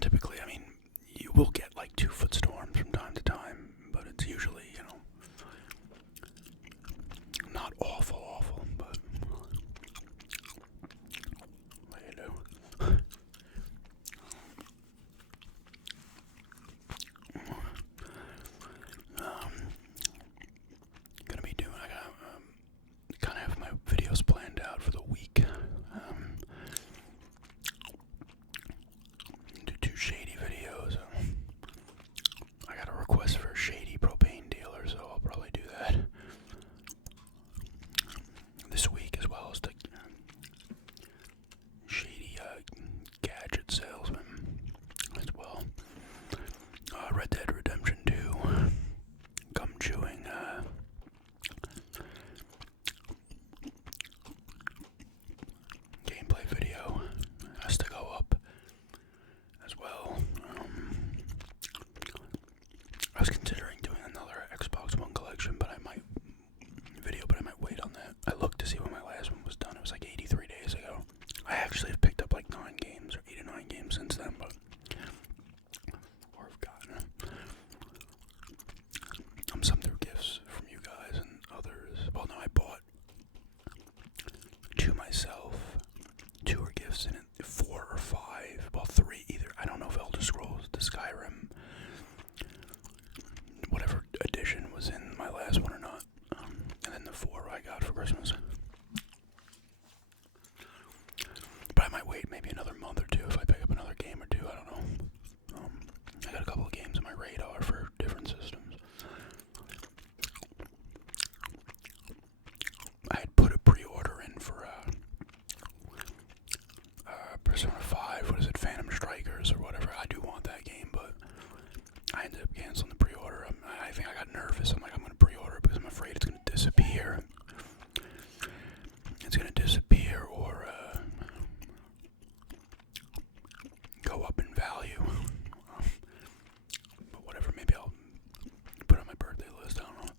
typically. I mean, you will get like 2-foot storms from time to time, but it's usually, not awful, but what do you do? Gonna be doing, I got, kind of have my videos planned out for the week. Do 2 shady videos. I got a request for a shady propane dealer, so I'll probably do that this week, as well as the shady gadget salesman as well. Red Dead Redemption 2 gum chewing gameplay video has to go up as well. I was considering doing another Xbox One collection, but I might wait on that. I looked to see when my last one was done. It was like 83 days ago. I actually have picked up like 9 games or 8 or 9 games since then, but or I've gotten some through gifts from you guys and others. Well, no, I bought 2 myself. 2 are gifts and 4 or 5. Well, 3 either. I don't know if Elder Scrolls, the Skyrim, whatever edition was in my last one or not. And then the 4 I got for Christmas. But I might wait maybe another month or 2 if I pick up another game or 2. I don't know. I got a couple of games on my radar for different systems. I had put a pre-order in for Persona 5, what is it, Phantom Strikers or whatever. I do want that game, but I ended up canceling the pre-order. I think I got nervous. I'm like, I'm going to pre-order it because I'm afraid it's going to disappear. It's going to disappear or go up in value. But whatever, maybe I'll put it on my birthday list. I don't know.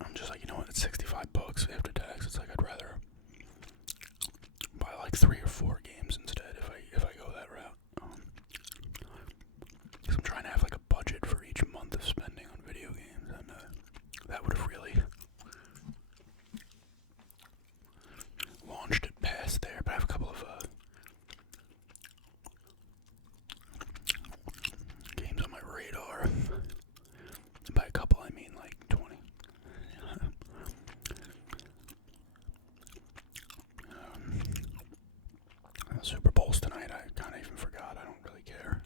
I'm just like, you know what? It's $65 after tax. It's like I'd rather buy like 3 or 4 games instead if I go that route. Because I'm trying to have like a budget for each month of spending on video games, and that would have really launched it past there. But I have a couple of games on my radar. And by a couple, I mean like 20. Super Bowl's tonight. I kind of even forgot. I don't really care.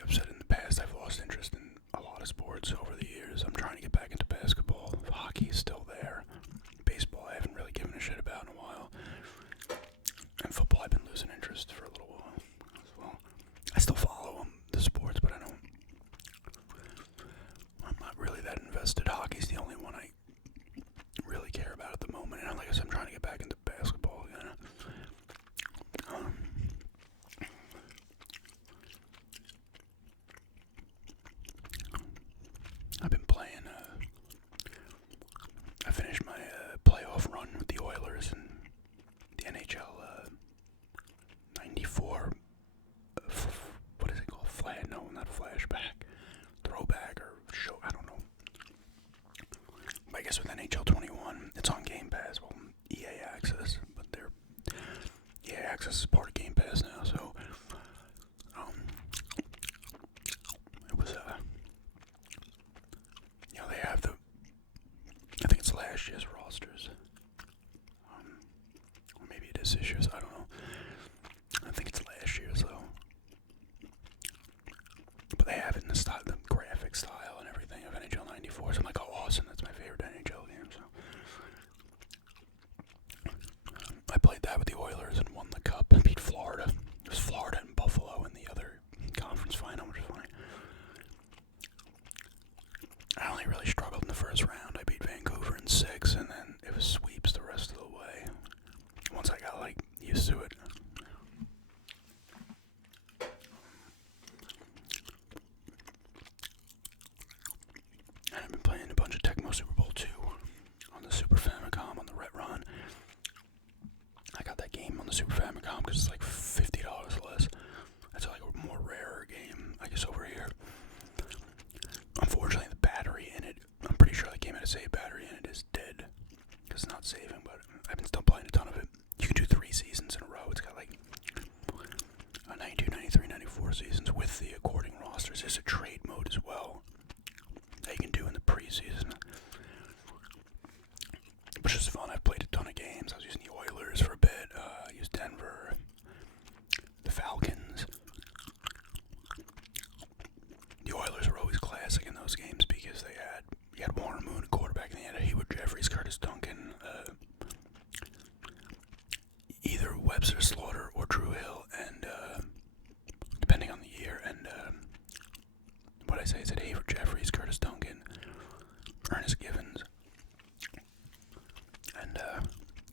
I've said in the past I've lost interest in a lot of sports over the years. I'm trying to get back into basketball. Hockey's still there. Baseball I haven't really given a shit about in a while. And football I've been losing interest for a little while as well. I still follow the sports, but I'm not really that invested. Hockey's the only one I really care about at the moment. And like I said, I'm trying to get back into basketball again. I've been playing, I finished my playoff run with the Oilers and the NHL 94, what is it called? No, not flashback, throwback or show, I don't know. I guess with NHL 21, it's on Game Pass, well, EA Access, but EA Access is part of Game Pass now, so, it was, they have I think it's last year's rosters, or maybe it is this year's, I don't know. I think it's last year's though. But they have it in the style, the graphic style and everything of NHL 94. So I'm like, oh, awesome, that's my favorite NHL game. So I played that with the Oilers and won the cup. Beat Super Famicom because it's like $50 less. That's like a more rarer game, I guess, over here. Unfortunately, the battery in it, I'm pretty sure the game had a save battery in it, is dead. Because it's not saving, but I've been still playing a ton of it. You can do 3 seasons in a row. It's got like 92, 93, 94 seasons with the according rosters. There's a trade mode as well that you can do in the preseason. Which is fun. I've played a ton of games. I was using the Oilers for a bit. I used Denver, the Falcons. The Oilers were always classic in those games because you had Warren Moon, a quarterback, and they had Hayward Jeffries, Curtis Duncan, either Webster Slaughter or Drew Hill, and depending on the year, and what I say is that Hayward Jeffries, Curtis Duncan, Ernest Givens, and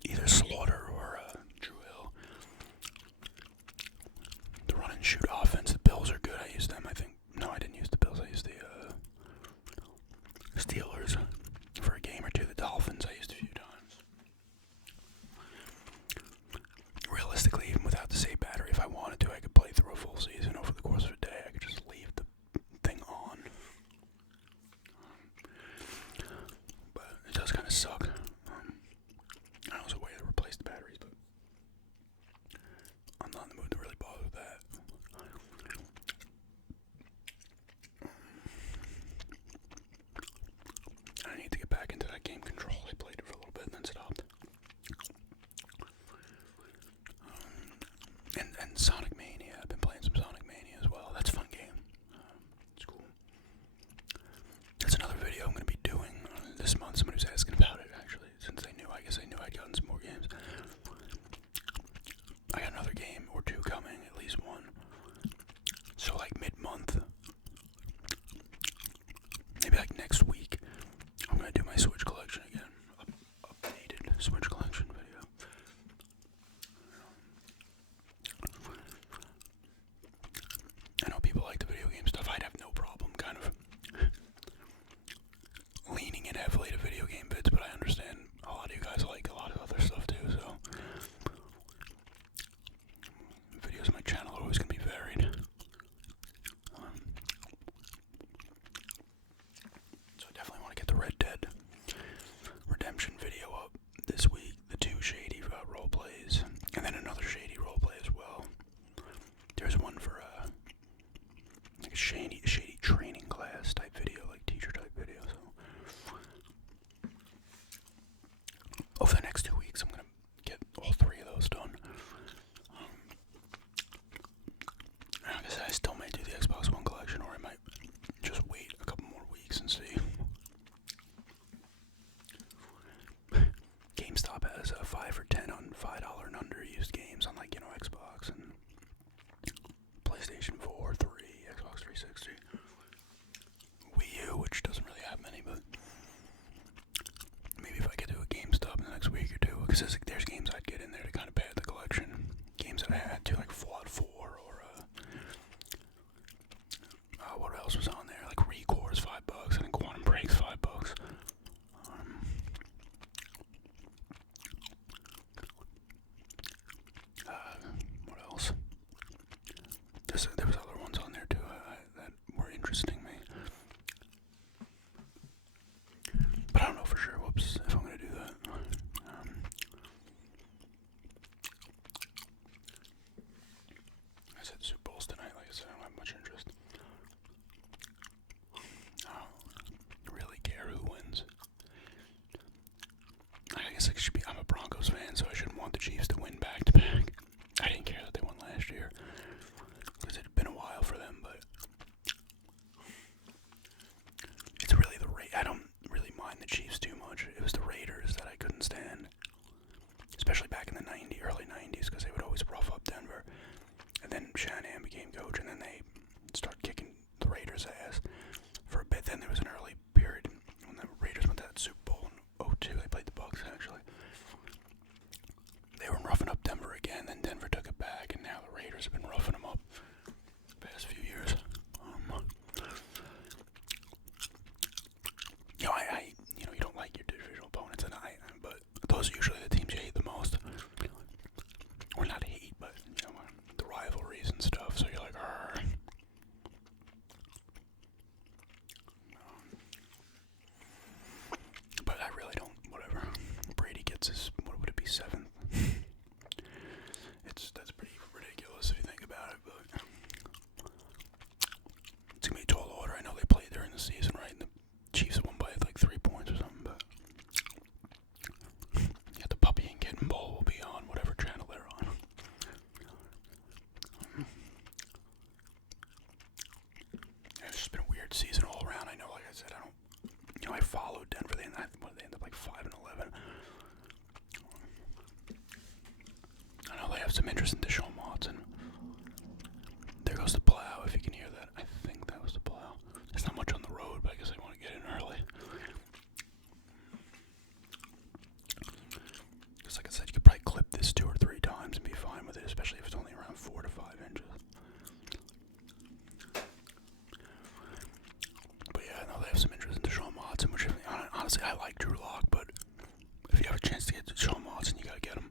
either Slaughter or Drew Hill. The run and shoot offense, the Bills are good. I used them, I think. No, I didn't use the Bills. I used the Steelers for a game or two. The Dolphins I used a few times. Realistically, even without the save battery, if I wanted to, I could play through a full season over the course of a day. I could just leave the thing on. But it does kind of suck. I know there's a way to replace the batteries, but I'm not in the mood to really bother with that. I need to get back into that game Control. I played it for a little bit and then stopped. And Sonic Mania. I've been playing some Sonic Mania as well. That's a fun game. It's cool. That's another video I'm going to be doing this month. Somebody was asking about it, actually, since they knew. I guess they knew I'd gotten some more games. I got another game or two coming, at least one. So, like, mid-month, maybe like next week, I'm going to do my Switch collection again. Updated Switch collection video. I know people like the video game stuff. I'd have no problem kind of leaning in heavily to video game bits, but I understand a lot of you guys like a lot of other stuff too, so videos on my channel are always going to be varied. So I definitely want to get the Red Dead Redemption video up this week, the 2 shady role plays, and then another shady role play as well. There's one for like a shady training class type video, like teacher type video. So over the next 2 weeks, I'm gonna get all 3 of those done. Like I said, I still may do the Xbox One collection, or I might just wait a couple more weeks and see. GameStop has a 5 for $10 on $5 and under used games on, like, Xbox and PlayStation 4, 3, Xbox 360, Wii U, which doesn't really have many, but maybe if I could do a GameStop in the next week or two, because there's games I'd get in there to kind of pad the collection. Games that I had to, like Fallout 4 or what else was on there? Like Recore is $5. I think Quantum Break's $5. What else? There was other ones on there too that were interesting me. But I don't know for sure. Whoops, if I'm gonna do that. I said the Super Bowl's tonight. Like I said, I don't have much interest. I don't really care who wins. I guess I should be. I'm a Broncos fan, so I shouldn't want the Chiefs to win back to back. I didn't care that they won last year because it had been a while for them, but it's really I don't really mind the Chiefs too much. It was the Raiders that I couldn't stand, especially back in the early 90s, because they would always rough up Denver. And then Shanahan became coach, and then they started kicking the Raiders' ass for a bit. Then there was an early period when the Raiders went to that Super Bowl in 2002. They played the Bucs, actually. They were roughing up Denver again, then Denver took it back, and now the Raiders have been roughing them up the past few years. You don't like your divisional opponents, but those are usually the teams you hate the most. Or not have some interest in Deshaun Watson. There goes the plow, if you can hear that. I think that was the plow. There's not much on the road, but I guess I want to get in early. Because like I said, you could probably clip this 2 or 3 times and be fine with it, especially if it's only around 4 to 5 inches. But yeah, no, they have some interest in Deshaun Watson, which honestly, I like Drew Lock, but if you have a chance to get Deshaun Watson, you gotta get him.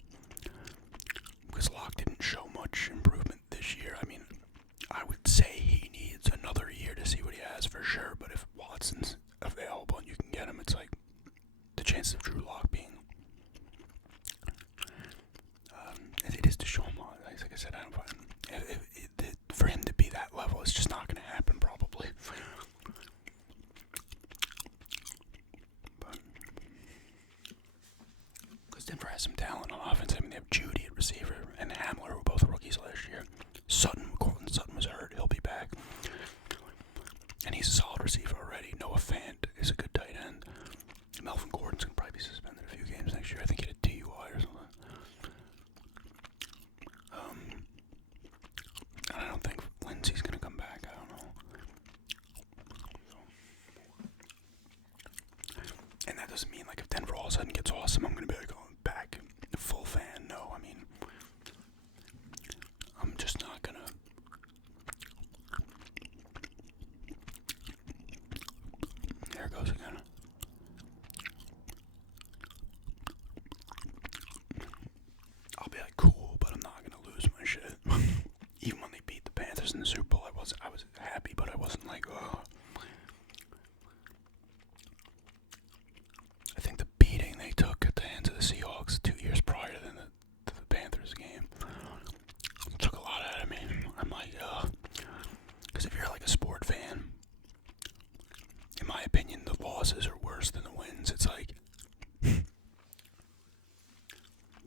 Because Lock didn't show much improvement this year. I mean, I would say he needs another year to see what he has for sure, but if Watson's available and you can get him, it's like the chances of Drew Lock being it is Deshaun Watson. Like I said, I don't find for him to be that level, it's just not going to happen probably. Because Denver has some talent on offense. I mean, they have Judy at receiver and Hamler, who were both rookies last year. Cortland Sutton was hurt. He'll be back. And he's a solid receiver already. Noah Fant is a good tight end. Melvin Gordon's going to probably be suspended a few games next year. I think he had a DUI or something. I don't think Lindsey's going to come back. I don't know. And that doesn't mean, like, if Denver all of a sudden gets awesome, I'm going to be, like, going back full fan. No, I mean, I'm just not going to. There it goes again. I'll be, like, cool, but I'm not going to lose my shit. Even when they beat the Panthers in the Super Bowl, I was happy, but I wasn't like, oh. I think the beating they took at the hands of the Seahawks 2 years prior to the Panthers game took a lot out of me. I'm like, because if you're like a sport fan, in my opinion, the losses are worse than the wins. It's like the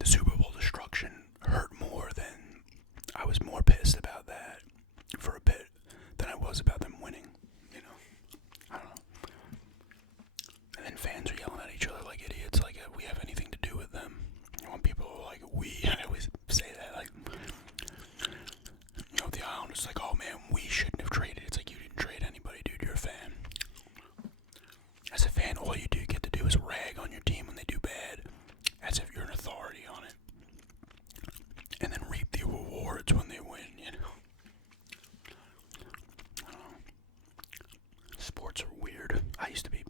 Super Bowl destruction hurt more than I was more pissed about that for a bit than I was about them winning, you know? I don't know. And then fans are yelling at each other like idiots, like we have anything to do with them. You want people like, I always say that, like, you know, the Islanders, like, oh man, we shouldn't have traded. It's like, you didn't trade anybody, dude, you're a fan. As a fan, all you get to do is rag on your team when they do bad, as if you're an authority on it. And then reap the rewards when they win, you know? I don't know. Sports are weird. I used to be,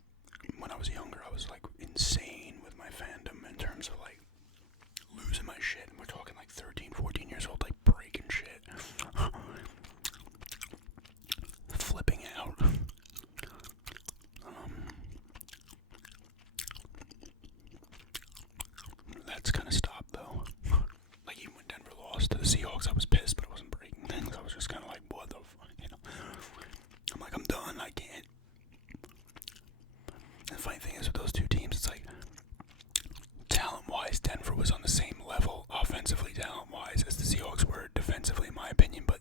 when I was younger, I was like insane with my fandom in terms of like losing my shit. And we're talking like 13, 14 years old, like breaking shit. Flipping out. That's kind of stopped though. Like even when Denver lost to the Seahawks, I was pissed, but I wasn't breaking things. I was just kind of like, what the fuck, you know? I'm like, I'm done. I can't. And the funny thing is with those two teams, it's like talent-wise, Denver was on the same level offensively, talent-wise, as the Seahawks were defensively, in my opinion. But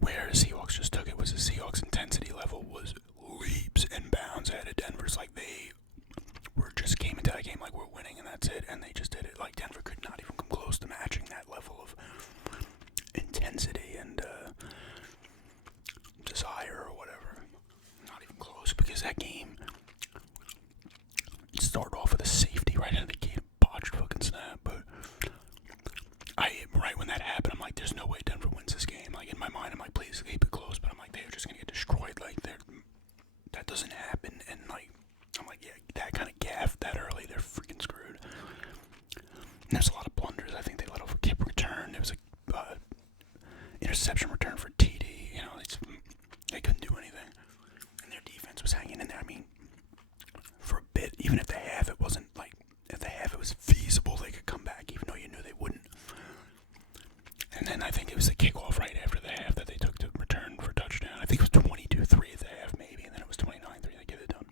where the Seahawks just took it was the Seahawks' intensity level was leaps and bounds ahead of Denver's. Like they just came into that game like we're winning and that's it, and they just did it. Like Denver could not even come close to matching that level of intensity and desire or whatever. Not even close, because that game started off with a safety right out of the gate, a botched fucking snap. But right when that happened, I'm like, there's no way Denver wins this game. Like in my mind, I'm like, please keep it close. But I'm like, they're just gonna get destroyed. Like that doesn't happen. And like, I'm like, yeah, that kind of gaff that early, they're freaking screwed. And there's a lot of blunders. I think they let off a kick return. There was a interception return for TD. You know, they couldn't do anything. And their defense was hanging in there. I mean, for a bit, even at the half, it wasn't like, at the half it was feasible they could come back, even though you knew they wouldn't. And then I think it was the kickoff right after the half that they took to return for a touchdown. I think it was 22-3 at the half, maybe, and then it was 29-3. They get it done.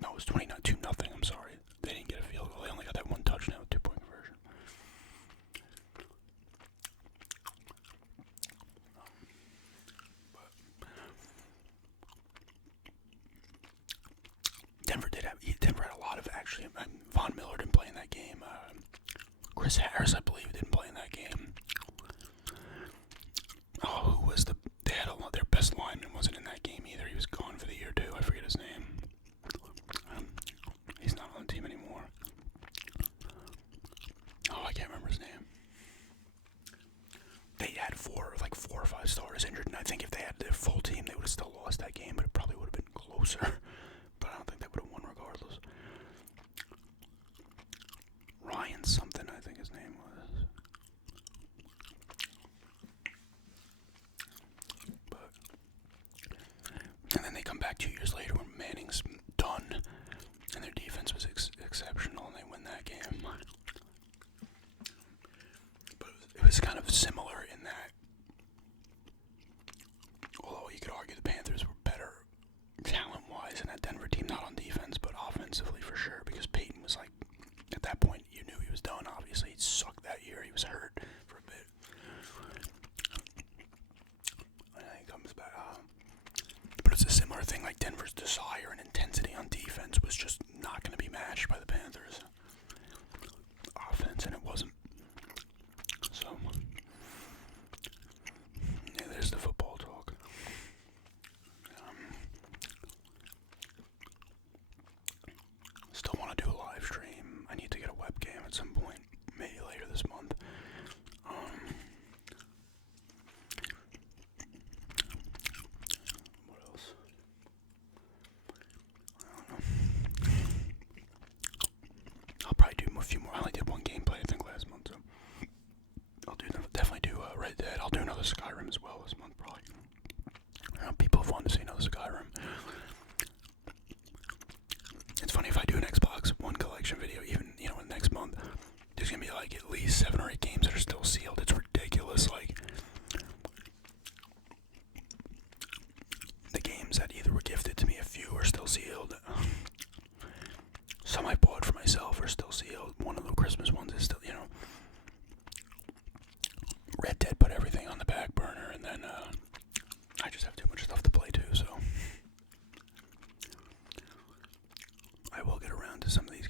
No, it was 2-0. I'm sorry. They didn't get a field goal. They only got that one touchdown, 2-point conversion. Denver had a lot of, actually, Von Miller didn't play in that game. Chris Harris, I believe, didn't play in that still lost that game, but it probably would have been closer. But I don't think they would have won regardless. Ryan something, I think his name was. But and then they come back 2 years later when Manning's done, and their defense was exceptional, and they win that game. But it was kind of similar in that, although you could argue the Panthers were better talent-wise in that Denver team, not on defense, but offensively for sure, because Peyton was like, at that point, you knew he was done, obviously. He sucked that year. He was hurt for a bit. And then he comes back. But it's a similar thing, like Denver's desire and intensity on defense was just not going to be matched by the Panthers' offense, and it wasn't. So, yeah, there's the football talk. Still want to do a live stream. I need to get a webcam at some point, maybe later this month. What else? I don't know. I'll probably do a few more. I only did one gameplay, I think, last month, so I'll definitely do Red Dead. I'll do another Skyrim as well this month, probably. People have wanted to see another Skyrim. It's funny, if I do an Xbox One collection video, even, next month, there's gonna be like at least 7 or 8 games that are still sealed. It's ridiculous. Like, the games that either were gifted to me, a few are still sealed. Some I bought for myself are still sealed. One of the Christmas ones is still, Red Dead put everything on the back burner, and then I just have too much stuff to play too, so I will get around to some of these